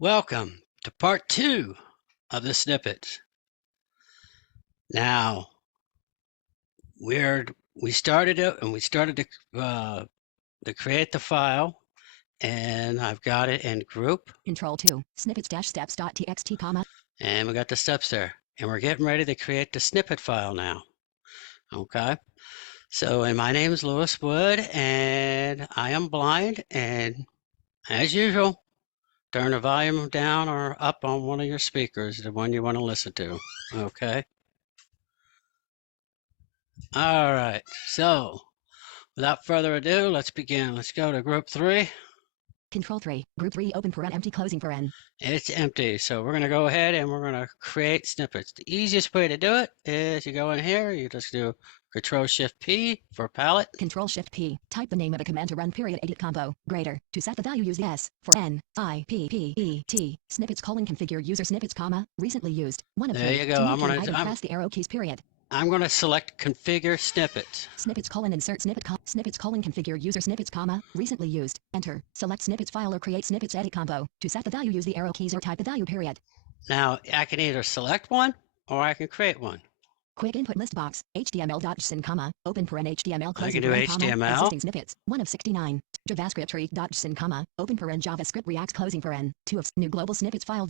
Welcome to part 2 of the snippets. Now, we started it and we started to create the file, and I've got it in group, Control 2, snippets-steps.txt, comma. and we got the steps there. And we're getting ready to create the snippet file now. Okay? And my name is Lewis Wood, and I am blind, and as usual, turn the volume down or up on one of your speakers, the one you want to listen to. Okay? All right, so without further ado, let's begin. Let's go to group 3. Control 3, group 3, open paren, empty, closing paren. It's empty, so we're going to go ahead and we're going to create snippets. The easiest way to do it is you go in here, you just do Control-Shift-P for palette. Control-Shift-P, type the name of a command to run period edit combo, greater. To set the value, use the S for N-I-P-P-E-T, snippets, configure user snippets, comma, recently used, one of There three. you go. To move through item, press the arrow keys, period. I'm going to select configure snippets. Snippets, insert snippet, snippets, configure user snippets, comma, recently used, enter. Select snippets file or create snippets edit combo. To set the value, use the arrow keys or type the value, period. Now, I can either select one or I can create one. Quick input list box, html.json, comma, open paren HTML, closing I can do paren, HTML. comma, existing snippets, 1 of 69, JavaScript tree.json, comma, open paren JavaScript Reacts, closing paren, 2 of, new global snippets file,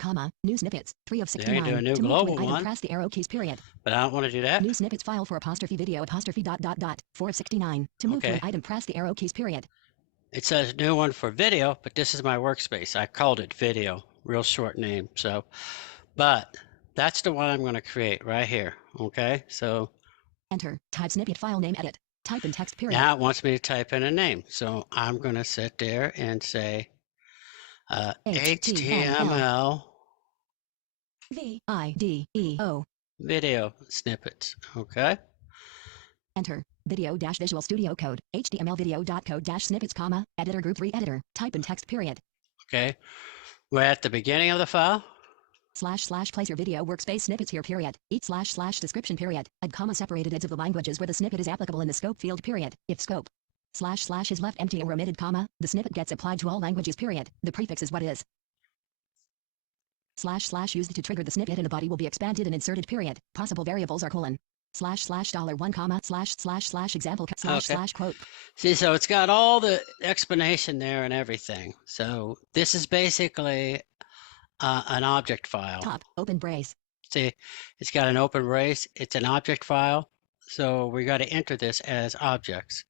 comma, new snippets, 3 of 69, do a new to global move to an item, one. press the arrow keys, period. But I don't want to do that. New snippets file for apostrophe video, apostrophe dot, 4 of 69, to move to an item, press the arrow keys, period. It says new one for video, but this is my workspace. I called it video, real short name. But that's the one I'm going to create right here. Okay, so enter, type snippet file name, edit, type in text, period. Now it wants me to type in a name. So I'm going to sit there and say HTML video video snippets. Okay. Enter. Video-Visual Studio Code, HTML video.code-snippets, comma, editor group 3 editor, type in text, period. Okay. We're at the beginning of the file. / place your video workspace snippets here, period. Each / description, period. Add comma separated heads of the languages where the snippet is applicable in the scope field, period. If scope / is left empty or omitted, comma, the snippet gets applied to all languages, period. The prefix is what is. / used to trigger the snippet and a body will be expanded and inserted, period. Possible variables are $:1, comma, / example, / quote. See, so it's got all the explanation there and everything. So this is basically an object file. Top, open brace. See, it's got an open brace. It's an object file. So we got to enter this as objects.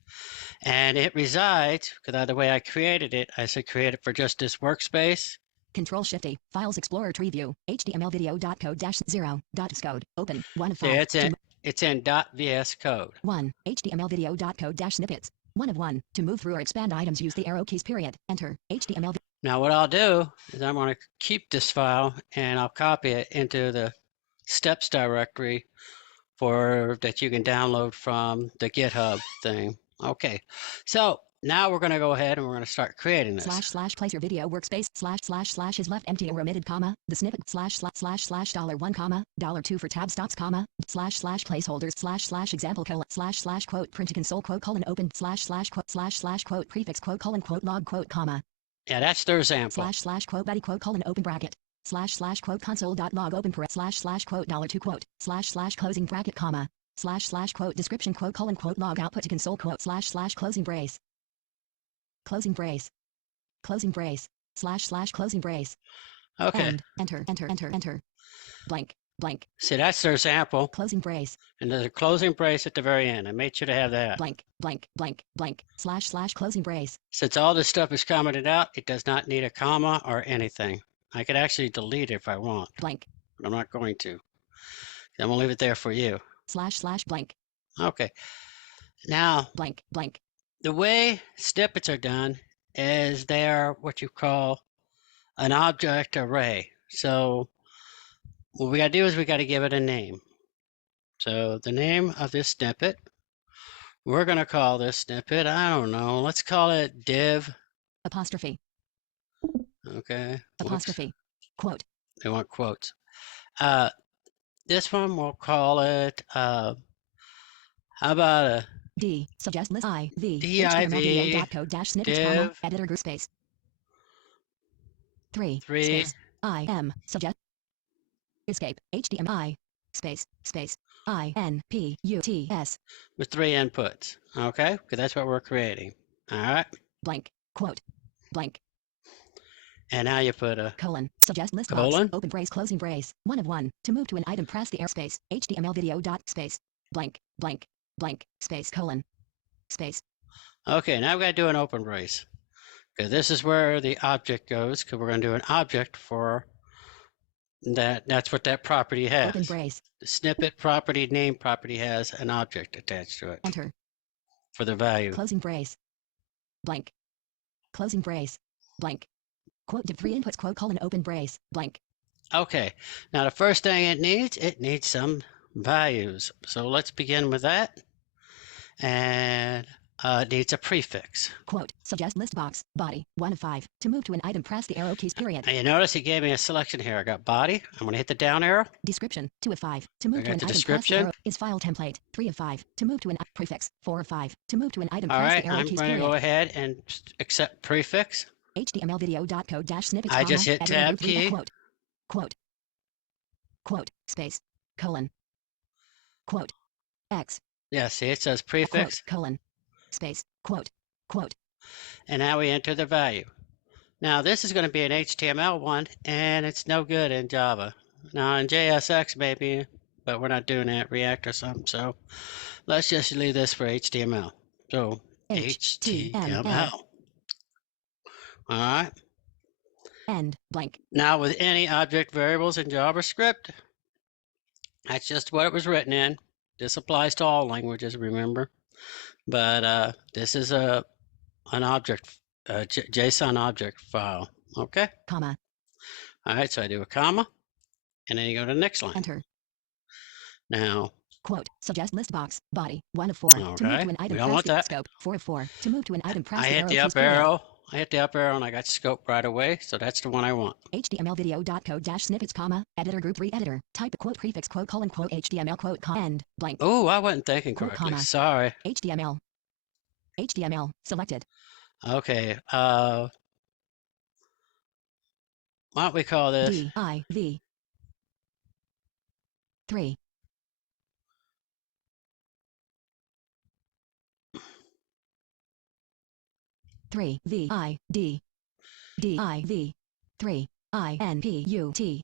And it resides, because the way I created it, I said create it for just this workspace. Control-Shift-A, Files Explorer Tree View, HTML video.code-0.vsCode, open, 1 of 5. Yeah, it's in .vsCode. 1, HTML video.code-snippets, 1 of 1. To move through or expand items, use the arrow keys, period. Enter, HTML. Now what I'll do is I'm going to keep this file and I'll copy it into the steps directory that you can download from the GitHub thing. Okay, so now we're going to go ahead and we're going to start creating this. / place your video workspace, / is left empty or omitted, comma, the snippet, / $1, comma, $2 for tab stops, comma, / placeholders, / example, / quote, print to console, quote, open, / quote, quote, prefix, quote, log, quote, comma. Yeah, that's their example. / quote, body, quote, open bracket, / quote, console.log, open parent, / quote, $2, quote, / closing bracket, comma, / quote, description, quote, log output to console, quote, / closing brace. Closing brace. Closing brace. / closing brace. Okay. End. Enter. Blank. See, that's their example. Closing brace. And there's a closing brace at the very end. I made sure to have that. Blank. / closing brace. Since all this stuff is commented out, it does not need a comma or anything. I could actually delete it if I want. Blank. But I'm not going to. I'm going to leave it there for you. / blank. Okay. Now, blank. The way snippets are done is they are what you call an object array. So what we got to do is we got to give it a name. So the name of this snippet, we're going to call this snippet, I don't know, let's call it div. Apostrophe. Okay. Apostrophe. Whoops. Quote. They want quotes. This one we'll call it, how about a D, suggest list I, V, div, HTML video.code-snippets, comma, editor group space. 3 3 space I M suggest escape HDMI space INPUTS with 3 inputs. Okay, because that's what we're creating. All right, blank quote blank and now you put a colon suggest list box colon. open brace closing brace 1 of 1 to move to an item press the airspace HTML video dot space blank blank blank space colon space. Okay, now we got to do an open brace because this is where the object goes. Because we're going to do an object for that. That's what that property has. Open brace. The snippet property name property has an object attached to it. Enter. For the value. Closing brace. Blank. Closing brace. Blank. Quote div 3 inputs quote colon open brace. Blank. Okay, now the first thing it needs some values. So let's begin with that. And it needs a prefix. Quote suggest list box body 1 of 5 to move to an item press the arrow keys period. And you notice it gave me a selection here. I got body. I'm going to hit the down arrow. Description 2 of 5 to move to an item press the arrow is file template 3 of 5 to move to an prefix 4 of 5 to move to an item press the arrow keys period. I'm going to go ahead and accept prefix. HTML video dot code dash snippets. I just hit tab key. Quote quote quote space colon quote X. Yeah, see it says prefix. Quote, colon space quote quote. And now we enter the value. Now this is going to be an HTML one, and it's no good in Java. Now in JSX maybe, but we're not doing that, React or something. So let's just leave this for HTML. So HTML. All right. End blank. Now with any object variables in JavaScript, that's just what it was written in. This applies to all languages, remember. But this is an object, JSON object file. Okay. Comma. All right, so I do a comma, and then you go to the next line. Enter. Now. Quote suggest list box body 1 of 4 Okay. to move to an item. We don't want that. Scope 4 of 4 to move to an item. Press I hit the up arrow. I hit the up arrow and I got scope right away, so that's the one I want. HTML video dot code dash snippets comma editor group 3 editor type a quote prefix quote colon quote HTML quote end blank. Oh, I wasn't thinking correctly. Sorry. HTML selected. Okay. Why don't we call this div 3. Three VID DIV 3 INPUT.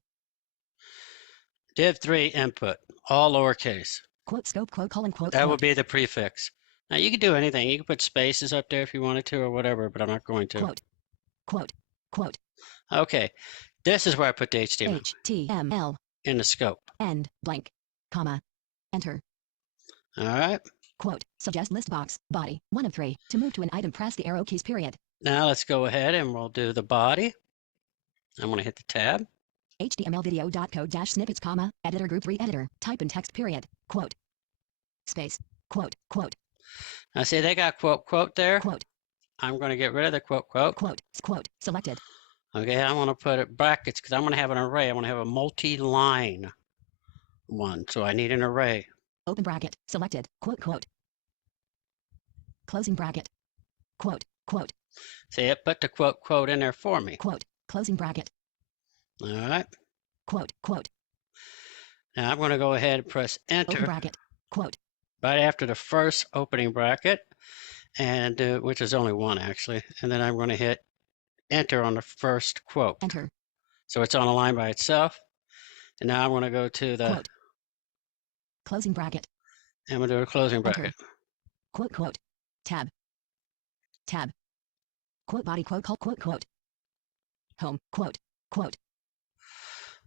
div 3 input, all lowercase. Quote scope quote colon quote. That would be the prefix. Now you can do anything. You can put spaces up there if you wanted to or whatever, but I'm not going to. Quote quote quote. Okay, this is where I put the HTML. HTML in the scope. End blank comma enter. All right. Quote suggest list box body 1 of 3 to move to an item press the arrow keys period. Now let's go ahead and we'll do the body. I'm going to hit the tab. HTML video dot code dash snippets comma editor group 3 editor type in text period quote space quote quote. Now see they got quote quote there. Quote. I'm going to get rid of the quote quote. Quote quote selected. Okay, I'm going to put it brackets because I'm going to have an array. I'm going to have a multi-line one, so I need an array. Open bracket selected quote quote. Closing bracket quote quote. See, it put the quote quote in there for me. Quote closing bracket. All right. Quote quote. Now I'm going to go ahead and press enter. Open bracket quote. Right after the first opening bracket, and which is only one actually, and then I'm going to hit enter on the first quote. Enter. So it's on a line by itself. And now I'm going to go to the quote. Closing bracket. I'm going to do a closing bracket. Enter. Quote quote. Tab. Tab. Quote body quote quote quote. Home quote quote.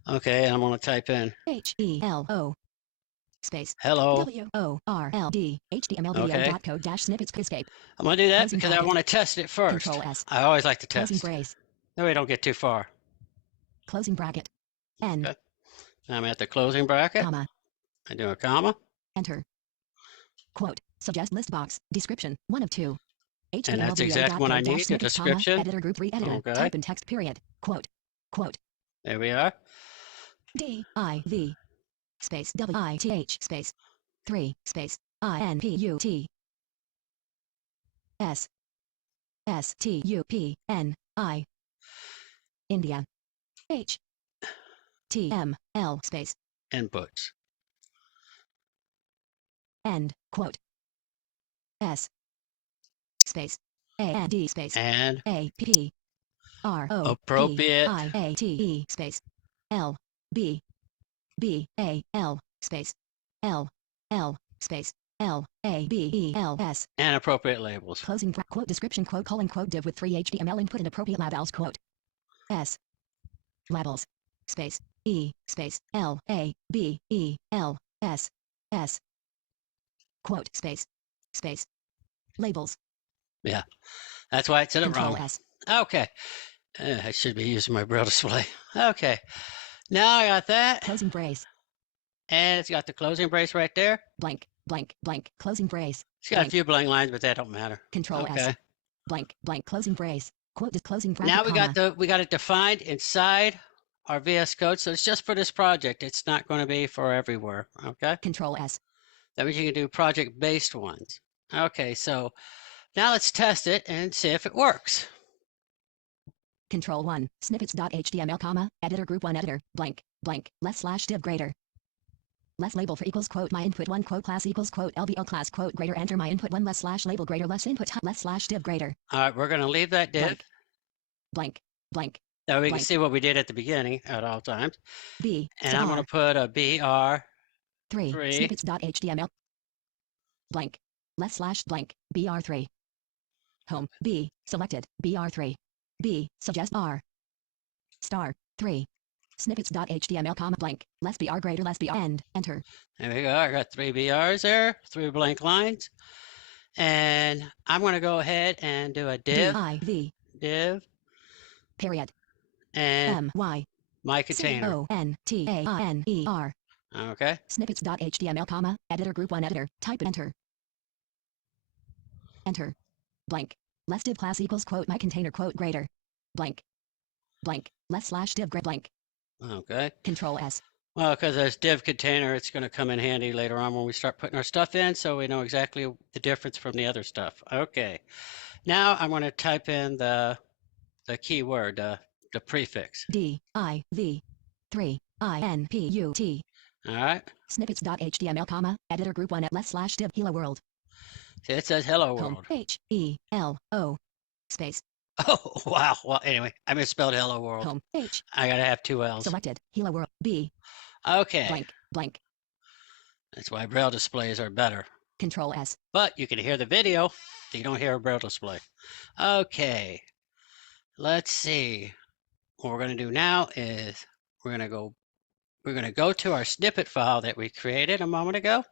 Okay, and I'm going to type in HELO space hello WORLD HTML video dot code dash snippets escape. I'm going to do that Closing because bracket. I want to test it first. Control S. I always like to test. Closing brace. That way I don't get too far. Closing bracket. End. Okay. I'm at the closing bracket. Comma. I do a comma. Enter. Quote. Suggest list box. Description. 1 of 2. HTML And that's exactly what I need, the description. Comma, editor group 3 editor. Okay. Type in text period. Quote. Quote. There we are. DIV space WITH space 3 space INPUT STUPNI India H T M L space inputs. end quote S space A N D space And A P R O P appropriate I A T E space L B B A L space L L space L A B E L S and appropriate labels. closing quote description quote colon quote div with 3 HTML input and appropriate labels quote S labels space E space L A B E L S S quote space labels. Yeah, that's why it said it Control wrong. S. Okay, I should be using my braille display. Okay, now I got that, Closing brace. and it's got the closing brace right there. Blank blank blank closing brace. It's got Blank. a few blank lines, but that don't matter. Control Okay. S. Blank blank closing brace. Quote closing bracket. Now we comma. got it defined inside our VS Code, so it's just for this project. It's not going to be for everywhere. Okay. Control S. That means you can do project-based ones. Okay, so now let's test it and see if it works. Control 1. Snippets.html, comma, editor group 1 editor, blank, blank, less slash div greater. Less label for equals quote my input 1 quote class equals quote LVL class quote greater enter my input 1 less slash label greater less input less slash div greater. All right, we're going to leave that div. Blank, blank, blank. That we blank. can see what we did at the beginning at all times. B. And I'm going to put a BR 3. Snippets.html. Blank. Less slash blank. BR3. Home. B. Selected. BR3. B. Suggest R. Star. 3. Snippets.html, comma, blank. Less BR greater less BR end. Enter. There we go. I got 3 BRs there, 3 blank lines. And I'm going to go ahead and do a div. Div. Period. And M-Y. my container. C-O-N-T-A-I-N-E-R. Okay. Snippets.html, comma, editor group 1 editor. Type and enter. Enter. Blank. Less div class equals quote my container quote greater. Blank. Blank. Less slash div greater blank. Okay. Control S. Well, because there's div container, it's going to come in handy later on when we start putting our stuff in, so we know exactly the difference from the other stuff. Okay. Now I'm going to type in the keyword, the prefix. D-I-V-3-I-N-P-U-T. All right. Snippets.html, comma, editor group 1 at less slash div hello world. See, it says hello Home. world. H-E-L-O space. Oh, wow. Well, anyway, I misspelled hello world. Home. H. I got to have 2 L's. Selected. Hello world. B. Okay. Blank. Blank. That's why braille displays are better. Control S. But you can hear the video, so you don't hear a braille display. Okay. Let's see. What we're going to do now is we're going to go to our snippet file that we created a moment ago.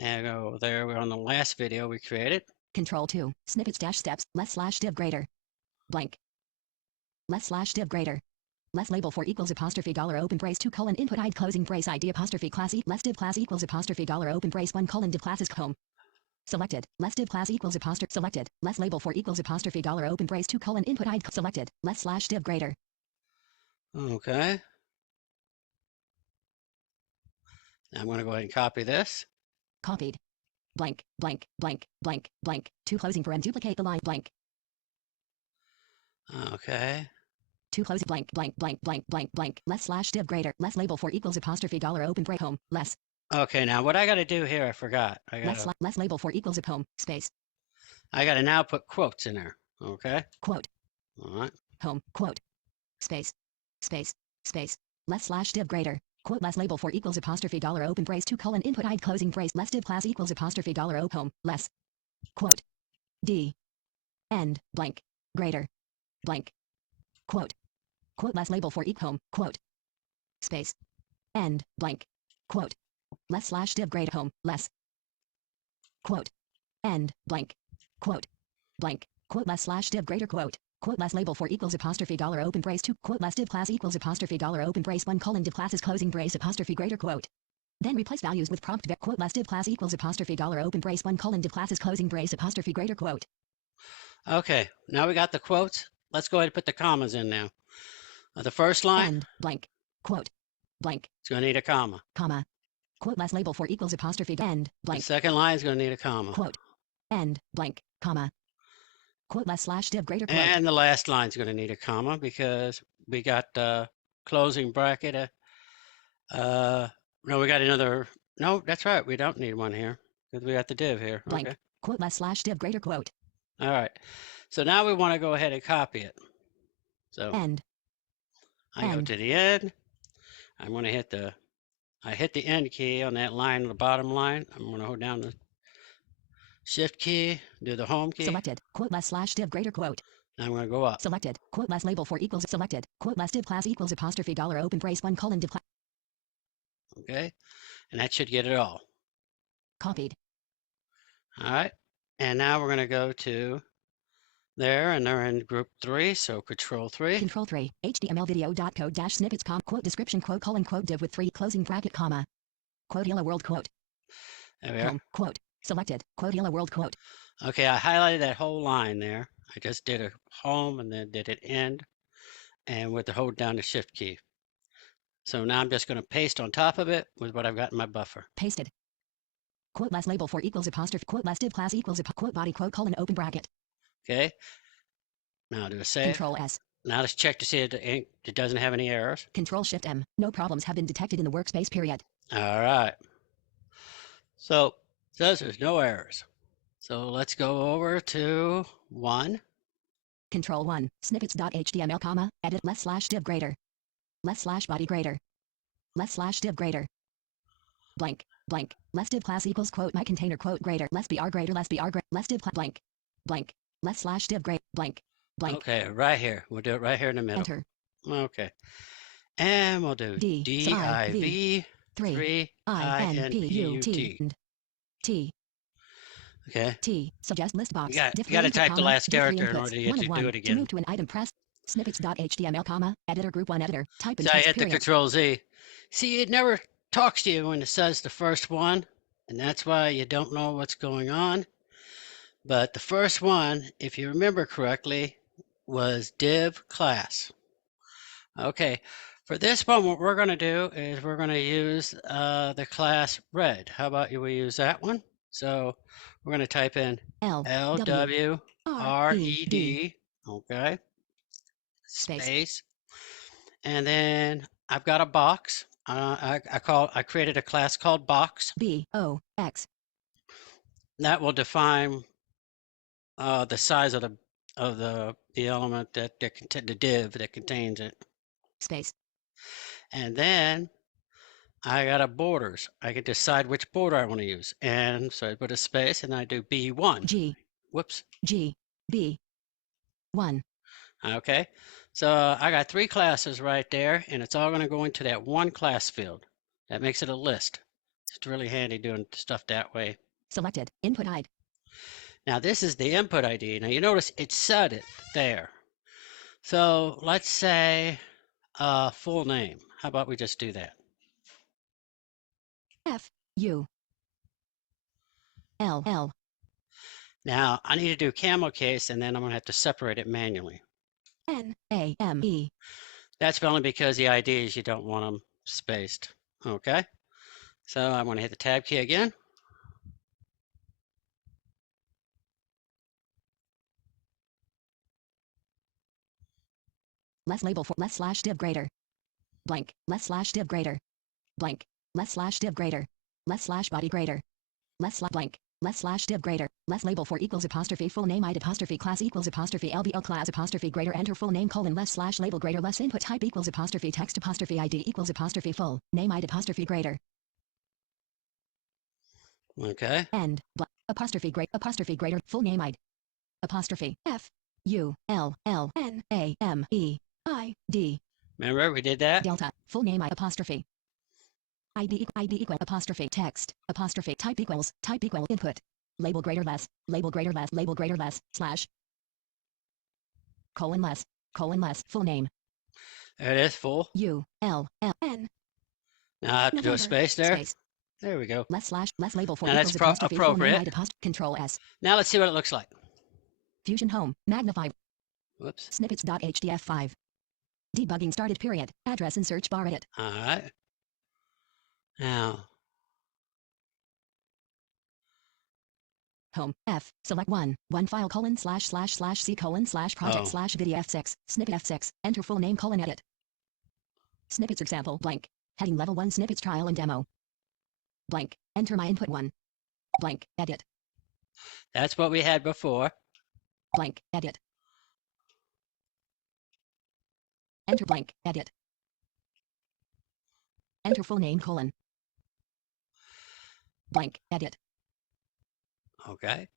And go there. We're on the last video we created. Control 2. Snippets dash steps. Less slash div greater. Blank. Less slash div greater. Less label for equals apostrophe dollar open brace 2 colon input id closing brace id apostrophe class less div class equals apostrophe dollar open brace 1 colon div classes home. Selected. Less div class equals apostrophe selected. Less label for equals apostrophe dollar open brace 2 colon input id selected. Less slash div greater. Okay. Now I'm going to go ahead and copy this. Copied. Blank, blank, blank, blank, blank. 2 closing for and duplicate the line blank. Okay. 2 closing blank, blank, blank, blank, blank, blank. Less slash div greater. Less label for equals apostrophe dollar open brace home. Less. Okay, now what I got to do here, I forgot. Less label for equals of home. Space. I got to now put quotes in there. Okay. Quote. All right. Home. Quote. Space. Space. Space. Less slash div greater. Quote less label for equals apostrophe dollar open brace 2 colon input id closing brace less div class equals apostrophe dollar o home less. Quote. D. End. Blank. Greater. Blank. Quote. Quote less label for equal home. Quote. Space. End. Blank. Quote. Less slash div greater home. Less. Quote. End. Blank. Quote. Blank. Quote less slash div greater quote. Quote less label for equals apostrophe dollar open brace 2 quote less div class equals apostrophe dollar open brace 1 colon div classes closing brace apostrophe greater quote. Then replace values with prompt quote less div class equals apostrophe dollar open brace 1 colon div classes closing brace apostrophe greater quote. Okay, now we got the quotes. Let's go ahead and put the commas in now. The first line. End. Blank. Quote. Blank. It's going to need a comma. Comma. Quote less label for equals apostrophe end. Blank. The second line is going to need a comma. Quote. End. Blank. Comma. Quote less slash div greater quote. And the last line is going to need a comma because we got closing bracket. No, we got another. No, that's right. We don't need one here because we got the div here. Blank. Okay. Quote less slash div greater quote. All right. So now we want to go ahead and copy it. So End. I go End. to the end. I'm going to hit the. I hit the end key on that line on the bottom line. I'm going to hold down the shift key, do the home key. Selected. Quote less slash div greater quote. I'm going to go up. Selected. Quote less label for equals selected. Quote less div class equals apostrophe dollar open brace 1 colon div class. Okay. And that should get it all. Copied. All right. And now we're going to go to there, and they're in group 3. So Control 3. Control 3. HTML video.code dash snippets quote description quote colon quote div with 3 closing bracket comma. Quote hello world quote. There we are. Home quote. Selected. Quote hello world quote. Okay, I highlighted that whole line there. I just did a home and then did it end, and with the hold down the shift key. So now I'm just going to paste on top of it with what I've got in my buffer. Pasted. Quote less label for equals apostrophe quote less div class equals quote body quote colon open bracket. Okay. Now do a save. Control S. Now let's check to see if it doesn't have any errors. Control Shift M. No problems have been detected in the workspace period. All right. So it says there's no errors. So let's go over to 1. Control 1. Snippets.html comma edit less slash div greater. Less slash body greater. Less slash div greater. Blank. Blank. Less div class equals quote my container quote greater. Less br greater. Less br greater. Less div class blank. Blank. Less slash div greater. Blank. Blank. Okay, right here. We'll do it right here in the middle. Enter. Okay. And we'll do div 3 input. and T. Okay. T. Suggest list box. You got to type the last character in order to get to do it again. To move to an item, press snippets.html comma editor group 1 editor. Type in So I text hit the period. Control Z. See, it never talks to you when it says the first one, and that's why you don't know what's going on. But the first one, if you remember correctly, was div class. Okay, for this one, what we're going to do is we're going to use the class red. How about we use that one? So we're going to type in LWRED, okay, space, and then I've got a box. I created a class called box. BOX. That will define the size of the element that the div that contains it. Space. And then I got a borders. I can decide which border I want to use. And so I put a space and I do B1. G. Whoops. G. B. 1. Okay. So I got 3 classes right there, and it's all going to go into that one class field. That makes it a list. It's really handy doing stuff that way. Selected. Input ID. Now this is the input ID. Now you notice it said it there. So let's say full name. How about we just do that? FU LL. Now I need to do camel case, and then I'm going to have to separate it manually. NAME. That's only because the IDs, you don't want them spaced. Okay. So I'm going to hit the tab key again. Less label for less slash div greater. Blank. Less slash div greater. Blank. Less slash div greater. Less slash body greater. Less slash blank. Less slash div greater. Less label for equals apostrophe full name ID apostrophe class equals apostrophe LBL class apostrophe greater enter full name colon less slash label greater less input type equals apostrophe text apostrophe ID equals apostrophe full name ID apostrophe greater. Okay. End. Apostrophe greater full name ID. Apostrophe FULLNAMEID. Remember we did that? Delta. Full name ID apostrophe. ID equal apostrophe text apostrophe type equal input label greater less slash colon less full name. There it is, full. ULLN. Now I have to do a space there. Space. There we go. Less label for Now equals that's apostrophe full name appropriate. ID Control S. Now let's see what it looks like. Fusion Home. Magnify. Whoops. Snippets.hdf5. Debugging started period. Address and search bar edit. All right. Now, home, F, select 1 file : //c : project Oh. video F6, snippet F6, enter full name : edit. Snippets example blank. Heading level 1 snippets trial and demo. Blank. Enter my input 1. Blank. Edit. That's what we had before. Blank. Edit. Enter blank. Edit. Enter full name : blank. Edit. Okay.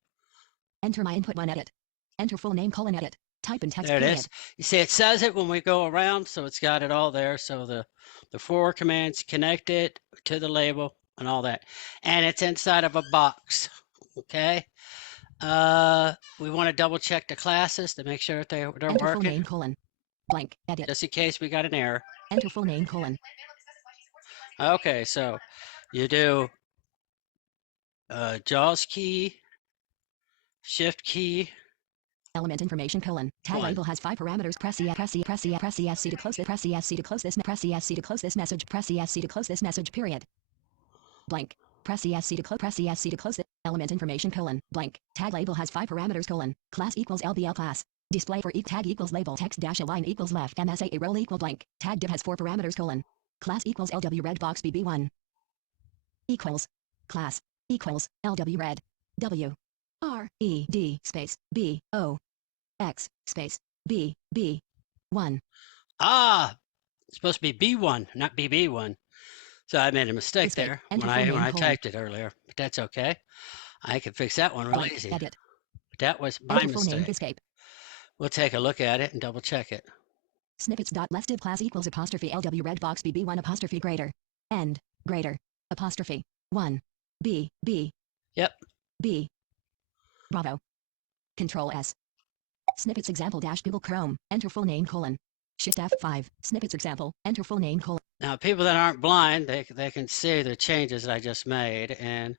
Enter my input 1. Edit. Enter full name : edit. Type in text. There it period. is. You see, it says it when we go around, so it's got it all there. So the 4 commands connect it to the label and all that. And it's inside of a box. Okay. We want to double check the classes to make sure that they're Enter full working. name : blank. Edit. Just in case we got an error. Enter full name : Okay, so you do Jaws key, shift key. Element information : tag 1. label has 5 parameters. Press ESC to close this. Press ESC to close this. Press ESC to close this message. Press ESC to close this message. Period. Blank. Press ESC to close. Press ESC to close it. Element information : blank. Tag label has 5 parameters : class equals LBL class. Display for tag equals label text dash align equals left MSA a role equal blank. Tag div has 4 parameters : class equals LW red box BB1 equals class equals LW red W RED space BO X space BB1. Ah, it's supposed to be B1, not BB1. So I made a mistake there when I typed it earlier, but that's okay. I can fix that one real easy. Edit. But that was my mistake. Escape. We'll take a look at it and double check it. Snippets.less div class equals apostrophe LW red box BB1 apostrophe greater end greater apostrophe 1 B. Yep. B. Bravo. Control S. Snippets example dash Google Chrome. Enter full name : Shift F5. Snippets example. Enter full name : Now, people that aren't blind, they can see the changes I just made, and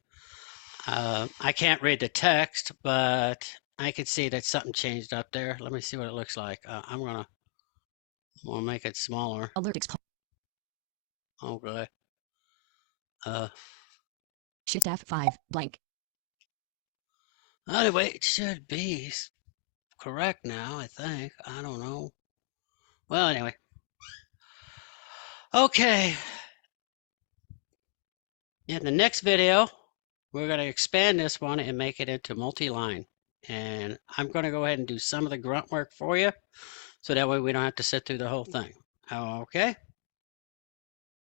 I can't read the text, but I can see that something changed up there. Let me see what it looks like. I'm gonna make it smaller. Alert Okay. Shift F5 blank. Anyway, it should be correct now, I think. I don't know. Well, anyway. Okay. In the next video, we're going to expand this one and make it into multi-line. And I'm going to go ahead and do some of the grunt work for you, so that way we don't have to sit through the whole thing. Okay?